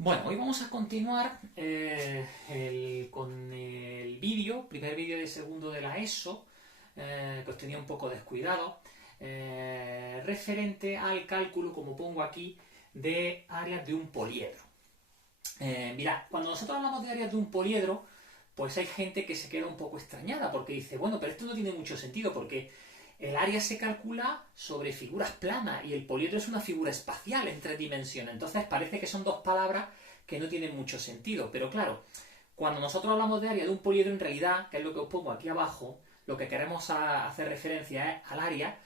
Bueno, hoy vamos a continuar con el vídeo, primer vídeo de segundo de la ESO, que os tenía un poco descuidado, referente al cálculo, como pongo aquí, de áreas de un poliedro. Mirad, cuando nosotros hablamos de áreas de un poliedro, pues hay gente que se queda un poco extrañada, porque dice, bueno, pero esto no tiene mucho sentido, porque el área se calcula sobre figuras planas y el poliedro es una figura espacial en 3 dimensiones. Entonces parece que son dos palabras que no tienen mucho sentido. Pero claro, cuando nosotros hablamos de área de un poliedro, en realidad, que es lo que os pongo aquí abajo, lo que queremos hacer referencia es al área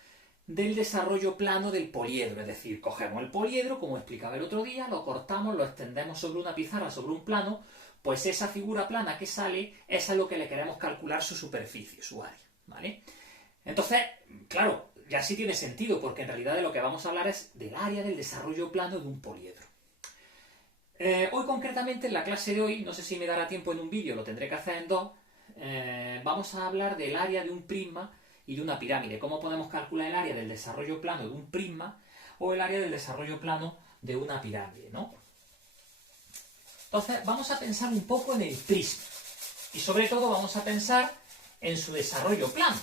del desarrollo plano del poliedro. Es decir, cogemos el poliedro, como explicaba el otro día, lo cortamos, lo extendemos sobre una pizarra, sobre un plano, pues esa figura plana que sale es a lo que le queremos calcular su superficie, su área, ¿vale? Entonces, claro, ya sí tiene sentido, porque en realidad de lo que vamos a hablar es del área del desarrollo plano de un poliedro. Hoy concretamente, en la clase de hoy, no sé si me dará tiempo en un vídeo, lo tendré que hacer en dos, vamos a hablar del área de un prisma y de una pirámide. Cómo podemos calcular el área del desarrollo plano de un prisma o el área del desarrollo plano de una pirámide, ¿no? Entonces, vamos a pensar un poco en el prisma. Y sobre todo vamos a pensar en su desarrollo plano.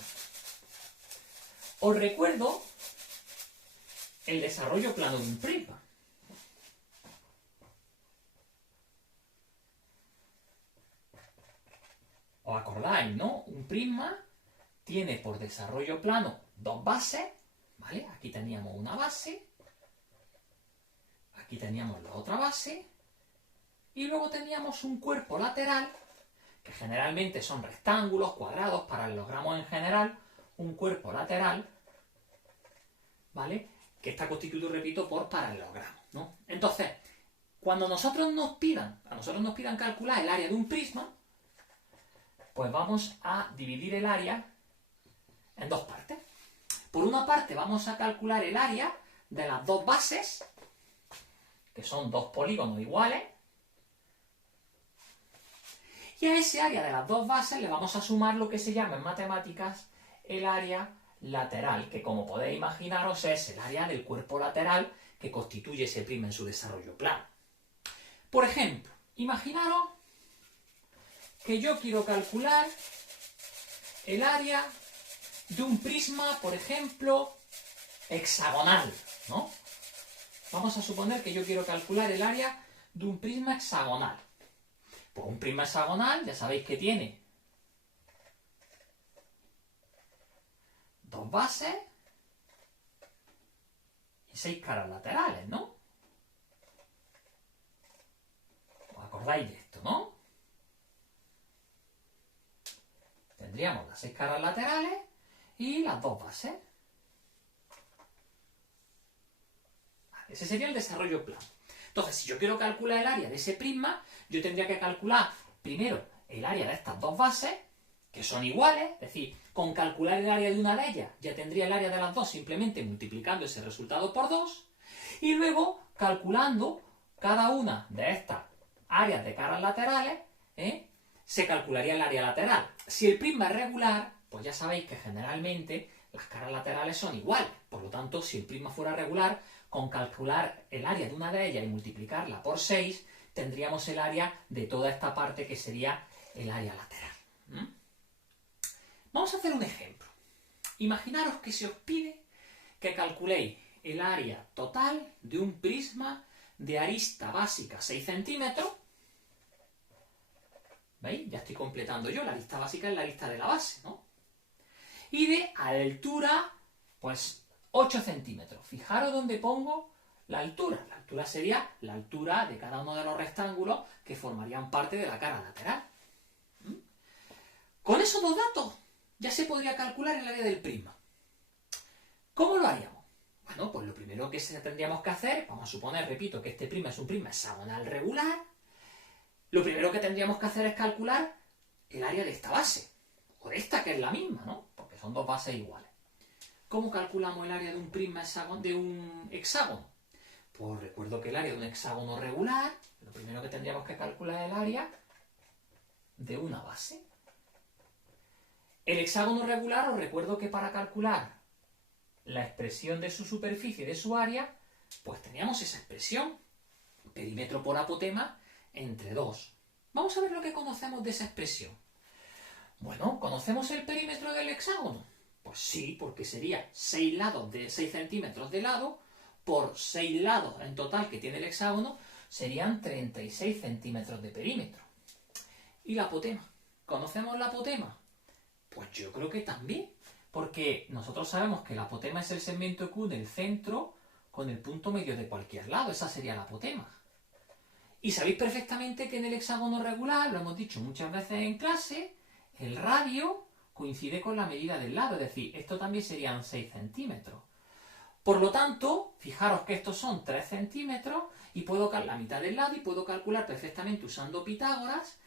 Os recuerdo el desarrollo plano de un prisma. ¿Os acordáis, no? Un prisma tiene por desarrollo plano dos bases, ¿vale? Aquí teníamos una base, aquí teníamos la otra base, y luego teníamos un cuerpo lateral, que generalmente son rectángulos, cuadrados, paralelogramos en general, un cuerpo lateral, ¿vale? Que está constituido, repito, por paralelogramos, ¿no? Entonces, cuando a nosotros nos pidan calcular el área de un prisma, pues vamos a dividir el área en dos partes. Por una parte vamos a calcular el área de las dos bases, que son dos polígonos iguales, y a ese área de las dos bases le vamos a sumar lo que se llama en matemáticas el área lateral, que como podéis imaginaros es el área del cuerpo lateral que constituye ese prisma en su desarrollo plano. Por ejemplo, imaginaros que yo quiero calcular el área de un prisma, por ejemplo, hexagonal, ¿no? Vamos a suponer que yo quiero calcular el área de un prisma hexagonal. Pues un prisma hexagonal, ya sabéis que tiene dos bases y 6 caras laterales, ¿no? ¿Os acordáis de esto, no? Tendríamos las 6 caras laterales y las dos bases. Ese sería el desarrollo plano. Entonces, si yo quiero calcular el área de ese prisma, yo tendría que calcular primero el área de estas dos bases, que son iguales, es decir, con calcular el área de una de ellas, ya tendría el área de las dos simplemente multiplicando ese resultado por 2, y luego calculando cada una de estas áreas de caras laterales, se calcularía el área lateral. Si el prisma es regular, pues ya sabéis que generalmente las caras laterales son iguales. Por lo tanto, si el prisma fuera regular, con calcular el área de una de ellas y multiplicarla por 6, tendríamos el área de toda esta parte que sería el área lateral. Vamos a hacer un ejemplo. Imaginaros que se os pide que calculéis el área total de un prisma de arista básica 6 centímetros. ¿Veis? Ya estoy completando yo. La arista básica es la arista de la base, ¿no? Y de altura, pues 8 centímetros. Fijaros dónde pongo la altura. La altura sería la altura de cada uno de los rectángulos que formarían parte de la cara lateral. Con esos dos datos ya se podría calcular el área del prisma. ¿Cómo lo haríamos? Bueno, pues lo primero que tendríamos que hacer, vamos a suponer, repito, que este prisma es un prisma hexagonal regular. Lo primero que tendríamos que hacer es calcular el área de esta base, o de esta que es la misma, ¿no? Porque son dos bases iguales. ¿Cómo calculamos el área de un prisma de un hexágono? Pues recuerdo que el área de un hexágono regular, lo primero que tendríamos que calcular es el área de una base. El hexágono regular, os recuerdo que para calcular la expresión de su superficie, de su área, pues teníamos esa expresión. perímetro por apotema entre 2. Vamos a ver lo que conocemos de esa expresión. Bueno, ¿conocemos el perímetro del hexágono? Pues sí, porque sería 6 lados de 6 centímetros de lado por 6 lados en total que tiene el hexágono, serían 36 centímetros de perímetro. ¿Y la apotema? ¿Conocemos la apotema? Pues yo creo que también, porque nosotros sabemos que la apotema es el segmento Q del centro con el punto medio de cualquier lado, esa sería la apotema. Y sabéis perfectamente que en el hexágono regular, lo hemos dicho muchas veces en clase, el radio coincide con la medida del lado, es decir, esto también serían 6 centímetros. Por lo tanto, fijaros que estos son 3 centímetros y puedo la mitad del lado y puedo calcular perfectamente usando Pitágoras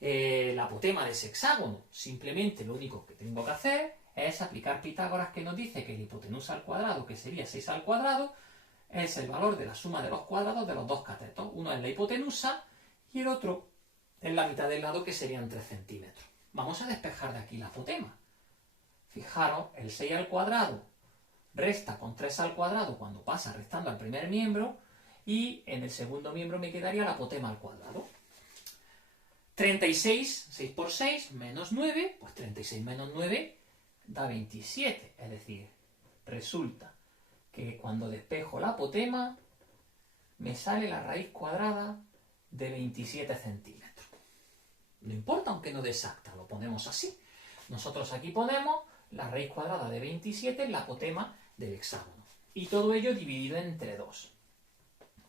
la apotema de ese hexágono. Simplemente lo único que tengo que hacer es aplicar Pitágoras, que nos dice que la hipotenusa al cuadrado, que sería 6 al cuadrado, es el valor de la suma de los cuadrados de los dos catetos. Uno es la hipotenusa y el otro es la mitad del lado, que serían 3 centímetros. Vamos a despejar de aquí la apotema. Fijaros, el 6 al cuadrado resta con 3 al cuadrado cuando pasa restando al primer miembro, y en el segundo miembro me quedaría la apotema al cuadrado. 36, 6 por 6, menos 9, pues 36 menos 9 da 27. Es decir, resulta que cuando despejo la apotema me sale la raíz cuadrada de 27 centímetros. No importa aunque no dé exacta, lo ponemos así. Nosotros aquí ponemos la raíz cuadrada de 27 en la apotema del hexágono. Y todo ello dividido entre 2.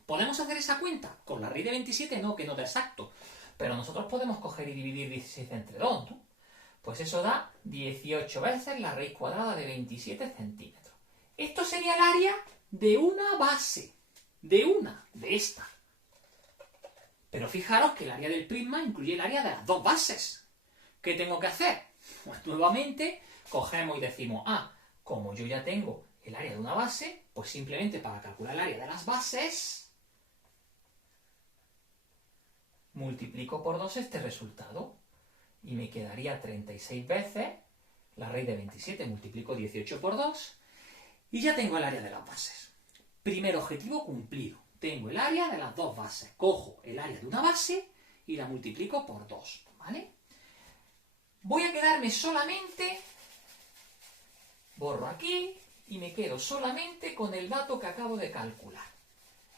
¿Podemos hacer esa cuenta? Con la raíz de 27 no, que no da exacto. Pero nosotros podemos coger y dividir 16 entre 2, ¿no? Pues eso da 18 veces la raíz cuadrada de 27 centímetros. Esto sería el área de una base. De esta. Pero fijaros que el área del prisma incluye el área de las dos bases. ¿Qué tengo que hacer? Pues nuevamente cogemos y decimos, como yo ya tengo el área de una base, pues simplemente para calcular el área de las bases, multiplico por 2 este resultado. Y me quedaría 36 veces la raíz de 27, multiplico 18 por 2, y ya tengo el área de las bases. Primer objetivo cumplido. Tengo el área de las dos bases. Cojo el área de una base y la multiplico por 2, ¿vale? Voy a quedarme solamente, borro aquí, y me quedo solamente con el dato que acabo de calcular.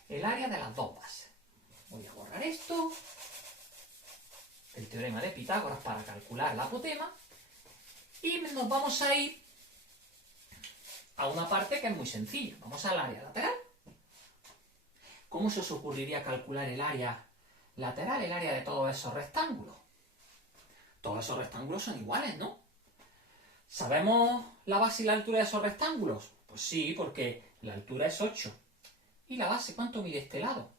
El área de las dos bases. Voy a borrar esto, el teorema de Pitágoras para calcular la apotema, y nos vamos a ir a una parte que es muy sencilla. Vamos al área lateral. ¿Cómo se os ocurriría calcular el área lateral, el área de todos esos rectángulos? Todos esos rectángulos son iguales, ¿no? ¿Sabemos la base y la altura de esos rectángulos? Pues sí, porque la altura es 8. ¿Y la base cuánto mide este lado?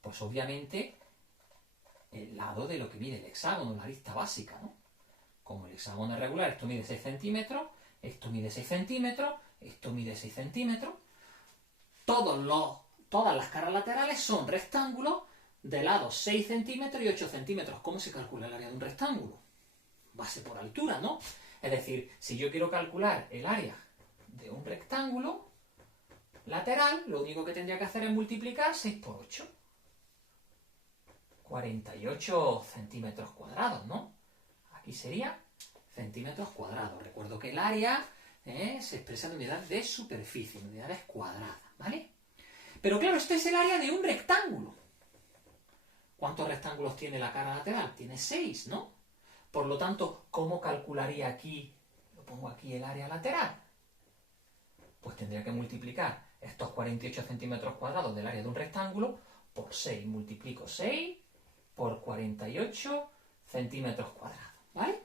Pues obviamente el lado de lo que mide el hexágono, la arista básica, ¿no? Como el hexágono es regular, esto mide 6 centímetros, esto mide 6 centímetros, esto mide 6 centímetros. Todas las caras laterales son rectángulos de lados 6 centímetros y 8 centímetros. ¿Cómo se calcula el área de un rectángulo? Base por altura, ¿no? Es decir, si yo quiero calcular el área de un rectángulo lateral, lo único que tendría que hacer es multiplicar 6 por 8. 48 centímetros cuadrados, ¿no? Aquí sería centímetros cuadrados. Recuerdo que el área se expresa en unidad de superficie, en unidades cuadradas, ¿vale? Pero claro, este es el área de un rectángulo. ¿Cuántos rectángulos tiene la cara lateral? Tiene 6, ¿no? Por lo tanto, ¿cómo calcularía aquí? Lo pongo aquí el área lateral. Pues tendría que multiplicar estos 48 centímetros cuadrados del área de un rectángulo por 6. Multiplico 6 por 48 centímetros cuadrados, ¿vale?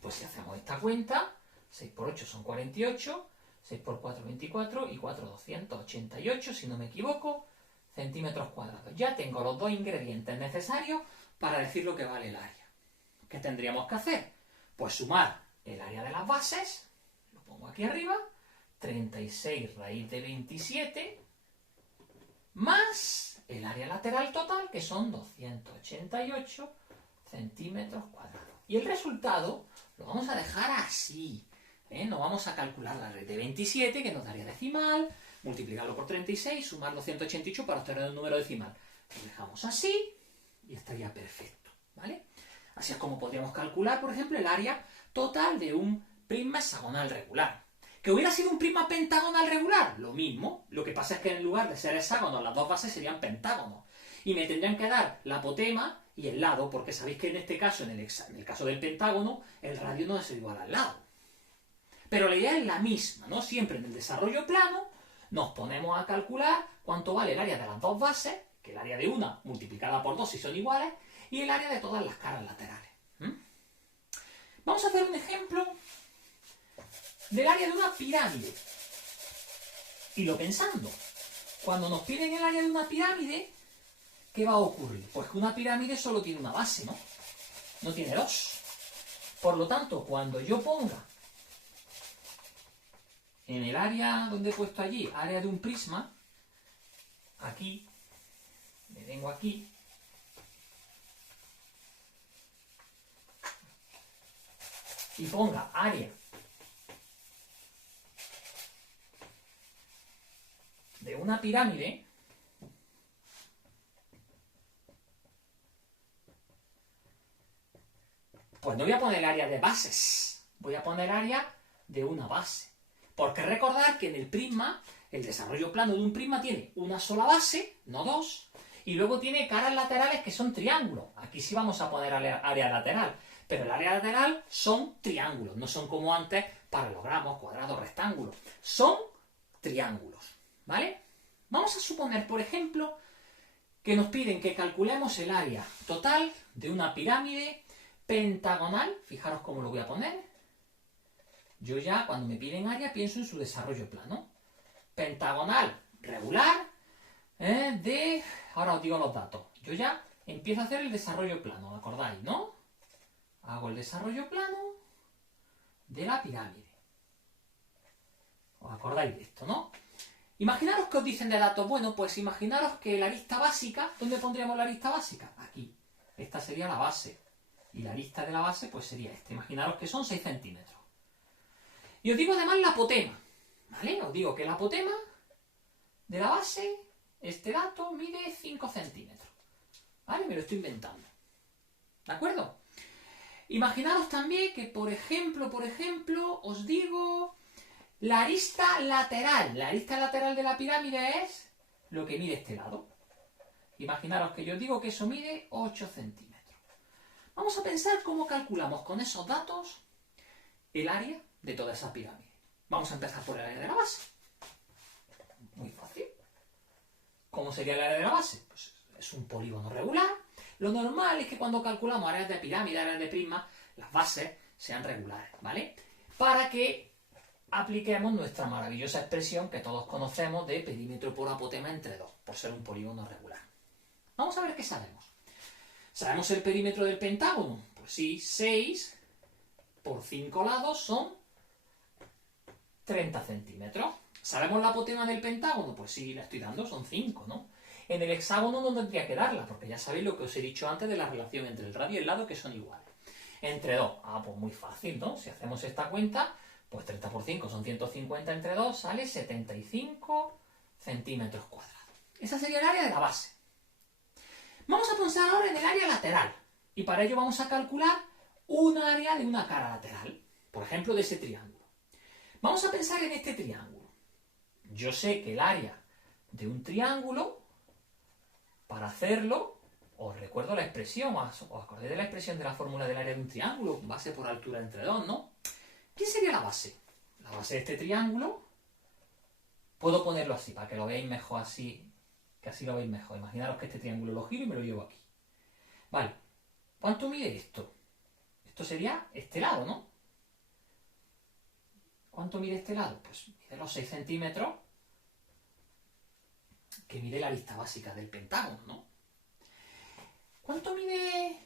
Pues si hacemos esta cuenta, 6 por 8 son 48, 6 por 4, 24 y 4, 288, si no me equivoco, centímetros cuadrados. Ya tengo los dos ingredientes necesarios para decir lo que vale el área. ¿Qué tendríamos que hacer? Pues sumar el área de las bases, lo pongo aquí arriba, 36 raíz de 27, más el área lateral total, que son 288 centímetros cuadrados. Y el resultado lo vamos a dejar así. No vamos a calcular la raíz de 27, que nos daría decimal, multiplicarlo por 36, sumar 288 para obtener un número decimal. Lo dejamos así y estaría perfecto, ¿vale? Así es como podríamos calcular, por ejemplo, el área total de un prisma hexagonal regular. ¿Que hubiera sido un prisma pentagonal regular? Lo mismo. Lo que pasa es que en lugar de ser hexágonos, las dos bases serían pentágonos. Y me tendrían que dar la apotema y el lado, porque sabéis que en este caso, en el caso del pentágono, el radio no es igual al lado. Pero la idea es la misma, ¿no? Siempre en el desarrollo plano nos ponemos a calcular cuánto vale el área de las dos bases, que el área de una multiplicada por dos si son iguales, y el área de todas las caras laterales. Vamos a hacer un ejemplo del área de una pirámide. Y lo pensando, cuando nos piden el área de una pirámide, ¿qué va a ocurrir? Pues que una pirámide solo tiene una base, ¿no? No tiene dos. Por lo tanto, cuando yo ponga en el área donde he puesto allí, área de un prisma, aquí, me vengo aquí, y ponga área de una pirámide, pues no voy a poner área de bases, voy a poner área de una base. Porque recordar que en el prisma, el desarrollo plano de un prisma tiene una sola base, no dos, y luego tiene caras laterales que son triángulos. Aquí sí vamos a poner área lateral, pero el área lateral son triángulos, no son como antes paralelogramos, cuadrados, rectángulos. Son triángulos, ¿vale? Vamos a suponer, por ejemplo, que nos piden que calculemos el área total de una pirámide pentagonal. Fijaros cómo lo voy a poner. Yo ya, cuando me piden área, pienso en su desarrollo plano. Pentagonal regular ahora os digo los datos. Yo ya empiezo a hacer el desarrollo plano, ¿os acordáis, no? Hago el desarrollo plano de la pirámide. ¿Os acordáis de esto, no? Imaginaros que os dicen de datos. Bueno, pues imaginaros que la arista básica, ¿dónde pondríamos la arista básica? Aquí. Esta sería la base. Y la arista de la base, pues sería esta. Imaginaros que son 6 centímetros. Y os digo además la apotema, ¿vale? Os digo que la apotema de la base, este dato, mide 5 centímetros. ¿Vale? Me lo estoy inventando. ¿De acuerdo? Imaginaros también que, por ejemplo, os digo la arista lateral. La arista lateral de la pirámide es lo que mide este lado. Imaginaros que yo os digo que eso mide 8 centímetros. Vamos a pensar cómo calculamos con esos datos el área de toda esa pirámide. Vamos a empezar por el área de la base. Muy fácil. ¿Cómo sería el área de la base? Pues es un polígono regular. Lo normal es que cuando calculamos áreas de pirámide, áreas de prisma, las bases sean regulares, ¿vale? Para que apliquemos nuestra maravillosa expresión que todos conocemos de perímetro por apotema entre 2, por ser un polígono regular. Vamos a ver qué sabemos. ¿Sabemos el perímetro del pentágono? Pues sí, 6 por 5 lados son 30 centímetros. ¿Sabemos la apotema del pentágono? Pues sí, la estoy dando, son 5, ¿no? En el hexágono no tendría que darla, porque ya sabéis lo que os he dicho antes de la relación entre el radio y el lado, que son iguales. Entre 2, pues muy fácil, ¿no? Si hacemos esta cuenta, pues 30 por 5 son 150 entre 2, sale 75 centímetros cuadrados. Esa sería el área de la base. Vamos a pensar ahora en el área lateral. Y para ello vamos a calcular un área de una cara lateral. Por ejemplo, de ese triángulo. Vamos a pensar en este triángulo. Yo sé que el área de un triángulo, para hacerlo, os recuerdo la expresión, os acordáis de la expresión de la fórmula del área de un triángulo, base por altura entre 2, ¿no? ¿Quién sería la base? La base de este triángulo, puedo ponerlo así, para que lo veáis mejor así, que así lo veis mejor. Imaginaros que este triángulo lo giro y me lo llevo aquí. Vale, ¿cuánto mide esto? Esto sería este lado, ¿no? ¿Cuánto mide este lado? Pues mide los 6 centímetros que mide la arista básica del pentágono, ¿no? ¿Cuánto mide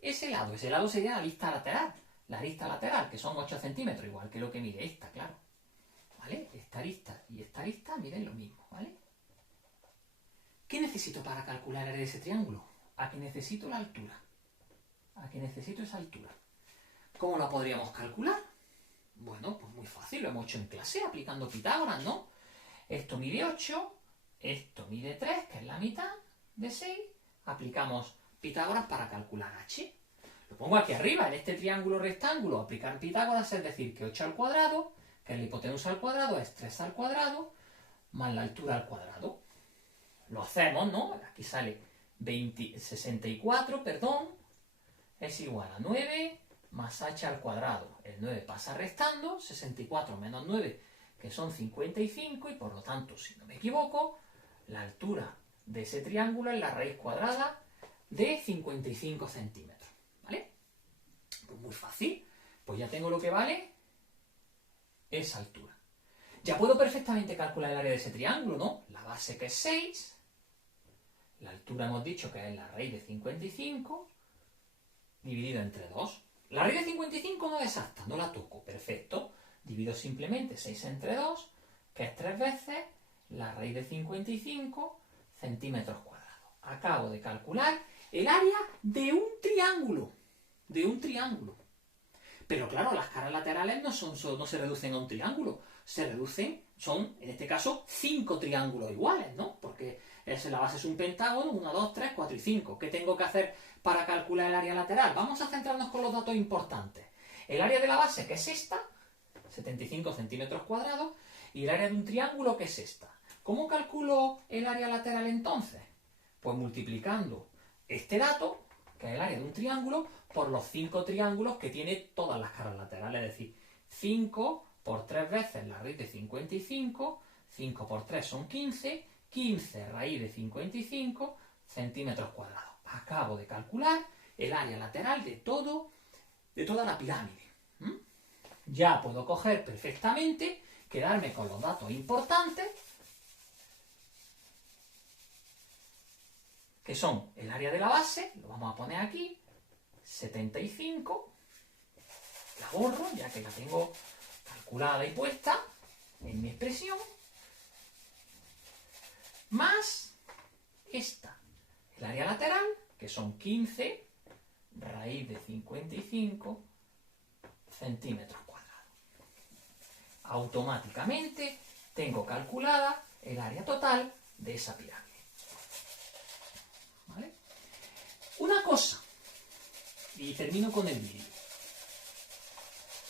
ese lado? Ese lado sería la arista lateral. La arista lateral, que son 8 centímetros, igual que lo que mide esta, claro. ¿Vale? Esta arista y esta arista miden lo mismo, ¿vale? ¿Qué necesito para calcular el área de ese triángulo? ¿A qué necesito la altura? ¿A qué necesito esa altura? ¿Cómo la podríamos calcular? Bueno, pues muy fácil, lo hemos hecho en clase aplicando Pitágoras, ¿no? Esto mide 8 Esto mide 3, que es la mitad de 6. Aplicamos Pitágoras para calcular h. Lo pongo aquí arriba, en este triángulo rectángulo, aplicar Pitágoras, es decir, que 8 al cuadrado, que es la hipotenusa al cuadrado, es 3 al cuadrado, más la altura al cuadrado. Lo hacemos, ¿no? Aquí sale 64, es igual a 9 más h al cuadrado. El 9 pasa restando, 64 menos 9, que son 55, y por lo tanto, si no me equivoco, la altura de ese triángulo es la raíz cuadrada de 55 centímetros. ¿Vale? Pues muy fácil. Pues ya tengo lo que vale esa altura. Ya puedo perfectamente calcular el área de ese triángulo, ¿no? La base, que es 6. La altura hemos dicho que es la raíz de 55 dividido entre 2. La raíz de 55 no es exacta, no la toco. Perfecto. Divido simplemente 6 entre 2, que es 3 veces la raíz de 55 centímetros cuadrados. Acabo de calcular el área de un triángulo. De un triángulo. Pero claro, las caras laterales no se reducen a un triángulo. Se reducen, son, en este caso, 5 triángulos iguales, ¿no? Porque la base es un pentágono, 1, 2, 3, 4 y 5. ¿Qué tengo que hacer para calcular el área lateral? Vamos a centrarnos con los datos importantes. El área de la base, que es esta, 75 centímetros cuadrados, y el área de un triángulo, que es esta. ¿Cómo calculo el área lateral entonces? Pues multiplicando este dato, que es el área de un triángulo, por los 5 triángulos que tiene todas las caras laterales. Es decir, 5 por 3 veces la raíz de 55, 5 por 3 son 15, 15 raíz de 55 centímetros cuadrados. Acabo de calcular el área lateral de toda la pirámide. Ya puedo coger perfectamente, quedarme con los datos importantes, que son el área de la base, lo vamos a poner aquí, 75, la borro ya que la tengo calculada y puesta en mi expresión, más esta, el área lateral, que son 15 raíz de 55 centímetros cuadrados. Automáticamente tengo calculada el área total de esa pirámide. ¿Vale? Una cosa, y termino con el vídeo,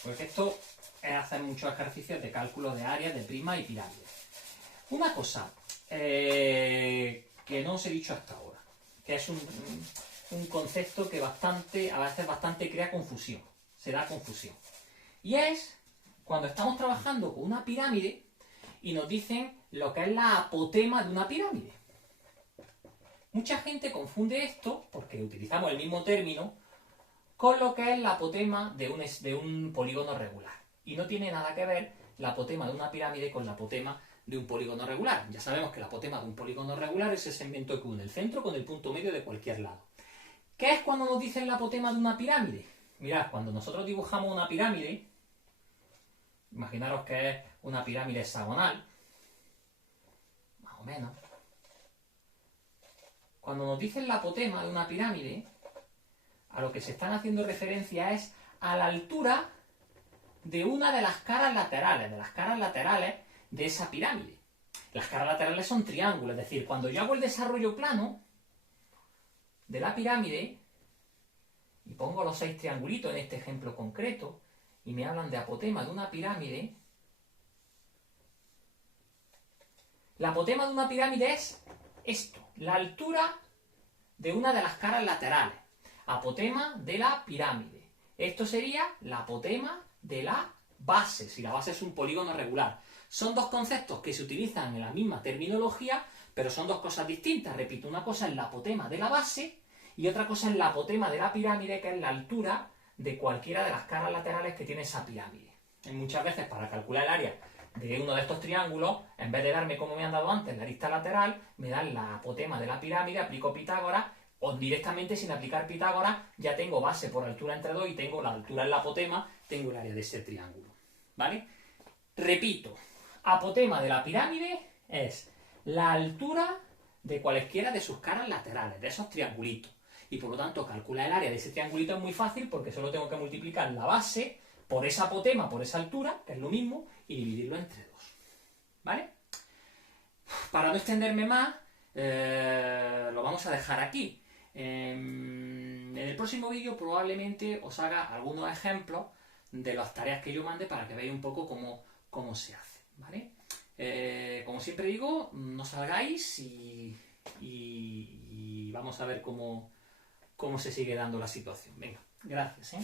porque esto es hacer muchos ejercicios de cálculo de áreas, de primas y pirámides. Una cosa que no os he dicho hasta ahora, que es un concepto que a veces bastante crea confusión, se da confusión. Y es cuando estamos trabajando con una pirámide y nos dicen lo que es la apotema de una pirámide. Mucha gente confunde esto, porque utilizamos el mismo término, con lo que es la apotema de un polígono regular. Y no tiene nada que ver la apotema de una pirámide con la apotema de un polígono regular. Ya sabemos que la apotema de un polígono regular es ese segmento que une el centro con el punto medio de cualquier lado. ¿Qué es cuando nos dicen la apotema de una pirámide? Mirad, cuando nosotros dibujamos una pirámide, imaginaros que es una pirámide hexagonal, más o menos. Cuando nos dicen la apotema de una pirámide, a lo que se están haciendo referencia es a la altura de una de las caras laterales, de esa pirámide. Las caras laterales son triángulos, es decir, cuando yo hago el desarrollo plano de la pirámide y pongo los 6 triangulitos en este ejemplo concreto y me hablan de apotema de una pirámide, la apotema de una pirámide es esto, la altura de una de las caras laterales. Apotema de la pirámide. Esto sería la apotema de la base, si la base es un polígono regular. Son dos conceptos que se utilizan en la misma terminología, pero son dos cosas distintas. Repito, una cosa es la apotema de la base y otra cosa es la apotema de la pirámide, que es la altura de cualquiera de las caras laterales que tiene esa pirámide. Y muchas veces, para calcular el área de uno de estos triángulos, en vez de darme, como me han dado antes, la arista lateral, me dan la apotema de la pirámide, aplico Pitágoras, o directamente sin aplicar Pitágoras ya tengo base por altura entre 2 y tengo la altura en la apotema, tengo el área de ese triángulo. ¿Vale? Repito, apotema de la pirámide es la altura de cualesquiera de sus caras laterales, de esos triangulitos. Y por lo tanto, calcular el área de ese triangulito es muy fácil porque solo tengo que multiplicar la base por esa apotema, por esa altura, que es lo mismo, y dividirlo entre 2. ¿Vale? para no extenderme más, lo vamos a dejar aquí. En el próximo vídeo probablemente os haga algunos ejemplos de las tareas que yo mande para que veáis un poco cómo se hace, ¿vale? Como siempre digo, no salgáis y vamos a ver cómo se sigue dando la situación. Venga, gracias, ¿eh?